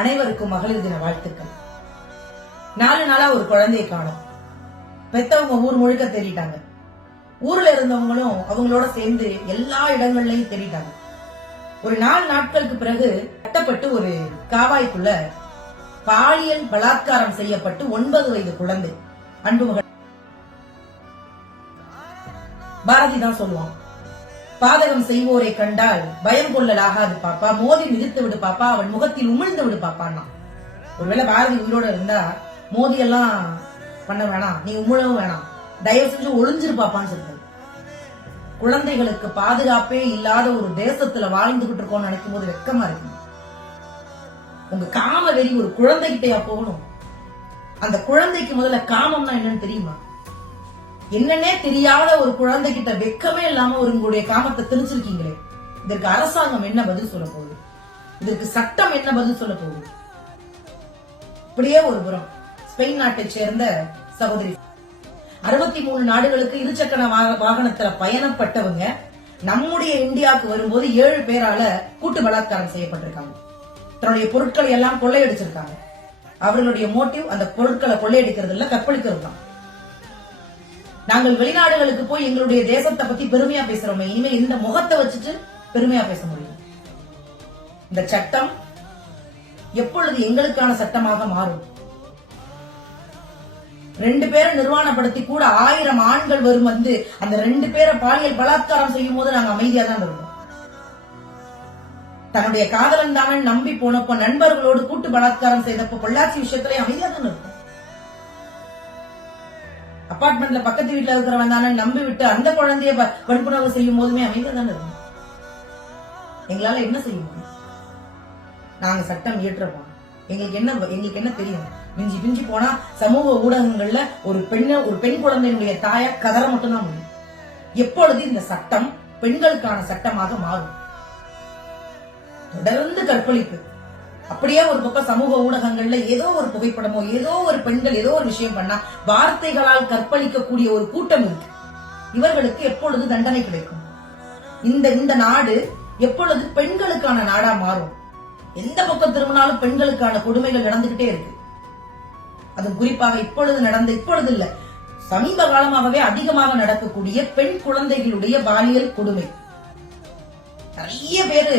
அனைவருக்கும் மகளிர் தின வாழ்த்துக்கள். 4 நாளா ஒரு குழந்தையை காணோம். பெத்தவங்க ஊர் முழுக்க தேடிட்டாங்க. ஊர்ல இருந்தவங்களும் அவங்களோட சேர்ந்து எல்லா இடங்கள்லயும் தேடிட்டாங்க. ஒரு 4 நாட்களுக்கு பிறகு கட்டப்பட்டு ஒரு காவாய்க்குள்ள பாலியல் பலாத்காரம் செய்யப்பட்டு 9 வயது குழந்தை. அன்புமகள் பாரதி தான் சொல்லுவான், பாதகம் செய்வோரை கண்டால் பயம் கொள்ளலாகாது பாப்பா, மோதி மிதித்து விடு பாப்பா, அவன் முகத்தில் உமிழ்ந்து விடு பாப்பான்னா. ஒருவேளை பாரதி உயிரோட இருந்தா மோதி எல்லாம் பண்ண வேணாம், நீ உமிழவும் வேணாம், தயவு செஞ்சு ஒளிஞ்சிரு பாப்பான்னு சொல்றாரு. குழந்தைகளுக்கு பாதுகாப்பே இல்லாத ஒரு தேசத்துல வாழ்ந்துகிட்டு இருக்கோம்னு நினைக்கும் போது வெக்கமா இருக்கு. உங்க காம வெறி ஒரு குழந்தைகிட்டயா போகணும்? அந்த குழந்தைக்கு முதல்ல காமம்னா என்னன்னு தெரியுமா? என்னன்னே தெரியாத ஒரு குழந்தைகிட்ட வெக்கமே இல்லாம ஒரு உங்களுடைய காமத்தை திணிச்சிருக்கீங்களே, இதற்கு அரசாங்கம் என்ன பதில் சொல்ல போகுது? இதற்கு சட்டம் என்ன பதில் சொல்ல போகுது? இப்படியே ஒரு புறம் ஸ்பெயின் நாட்டை சேர்ந்த சகோதரி 63 நாடுகளுக்கு இருசக்கர வாகனத்துல பயணப்பட்டவங்க நம்முடைய இந்தியாவுக்கு வரும்போது 7 பேரால கூட்டு பலாத்காரம் செய்யப்பட்டிருக்காங்க. தன்னுடைய பொருட்களை எல்லாம் கொள்ளையடிச்சிருக்காங்க. அவர்களுடைய மோட்டிவ் அந்த பொருட்களை கொள்ளையடிக்கிறது இல்ல, கற்பழிக்கிறது தான். நாங்கள் வெளிநாடுகளுக்கு போய் எங்களுடைய தேசத்தை பத்தி பெருமையா பேசுறோமே, இனிமே இந்த முகத்தை வச்சுட்டு பெருமையா பேச முடியும்? இந்த சட்டம் எப்பொழுது எங்களுக்கான சட்டமாக மாறும்? 2 பேரை நிர்வாணப்படுத்தி கூட 1000 ஆண்கள் வரும் வந்து அந்த 2 பேரை பாலியல் பலாத்காரம் செய்யும் போது நாங்க அமைதியா தான் இருந்தோம். தன்னுடைய காதலன் தானே நம்பி போனப்ப நண்பர்களோடு கூட்டு பலாத்காரம் செய்தப்ப பொள்ளாச்சி விஷயத்திலே அமைதியா தான் இருக்கும். அபார்ட்மெண்ட்ல பக்கத்து வீட்டுல இருக்கிறவன் தானே நம்பி விட்டு அந்த குழந்தைய வன்புணர்வு செய்யும் போதுமே அமைதியா தான் இருக்கும். எங்களால என்ன செய்ய முடியும்? நாங்க சட்டம் இயற்றப்போம். எங்களுக்கு என்ன தெரியும்? மிஞ்சி பிஞ்சி போனா சமூக ஊடகங்கள்ல ஒரு பெண் குழந்தையினுடைய தாய கதற மட்டும்தான் முடியும். எப்பொழுது இந்த சட்டம் பெண்களுக்கான சட்டமாக மாறும்? தொடர்ந்து கற்பழிப்பு, அப்படியே ஒரு பக்கம் சமூக ஊடகங்கள்ல ஏதோ ஒரு புகைப்படமோ ஏதோ ஒரு பெண்கள் ஏதோ ஒரு விஷயம் பண்ணா வார்த்தைகளால் கற்பழிக்கக்கூடிய ஒரு கூட்டம் இருக்கு. இவர்களுக்கு எப்பொழுது தண்டனை கிடைக்கும்? இந்த நாடு எப்பொழுது பெண்களுக்கான நாடா மாறும்? எந்த பக்கம் திரும்பினாலும் பெண்களுக்கான கொடுமைகள் நடந்துகிட்டே இருக்கு. அது குறிப்பாக இப்பொழுது இல்ல, சமீப காலமாகவே அதிகமாக நடக்கக்கூடிய பெண் குழந்தைகளுடைய பாலியல் கொடுமை. நிறைய பேரு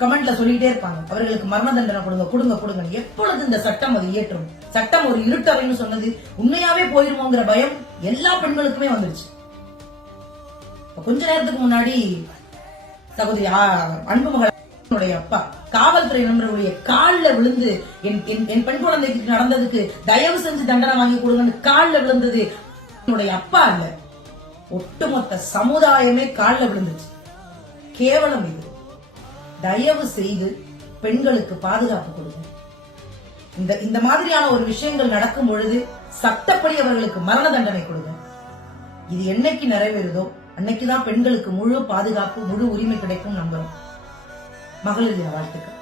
கமெண்ட்ல சொல்லிட்டே இருப்பாங்க, அவர்களுக்கு மரண தண்டனை கொடுங்க. எப்பொழுது இந்த சட்டம் அது இயற்றும்? சட்டம் ஒரு இருட்டறைன்னு சொன்னது உண்மையாவே போயிருமோங்கிற பயம் எல்லா பெண்களுக்குமே வந்துருச்சு. கொஞ்ச நேரத்துக்கு முன்னாடி சகோதரி அன்புமகள் அப்பா காவல்துறை நண்பர்களுடைய காலில் விழுந்து என் பெண் குழந்தைக்கு நடந்ததுக்கு தயவு செஞ்சு தண்டனை வாங்கி கொடுங்கன்னு காலில் விழுந்தது என்னுடைய அப்பா இல்ல, ஒட்டுமொத்த சமுதாயமே காலில் விழுந்துச்சு. கேவலம் இது. தயவு செய்து பெண்களுக்கு பாதுகாப்பு கொடுங்க. இந்த மாதிரியான ஒரு விஷயங்கள் நடக்கும் பொழுது சட்டப்படி அவர்களுக்கு மரண தண்டனை கொடுங்க. இது என்னைக்கு நிறைவேறுதோ அன்னைக்குதான் பெண்களுக்கு முழு பாதுகாப்பு முழு உரிமை கிடைக்கும் நம்புறோம். மகளிர் தின வாழ்த்துக்கள்.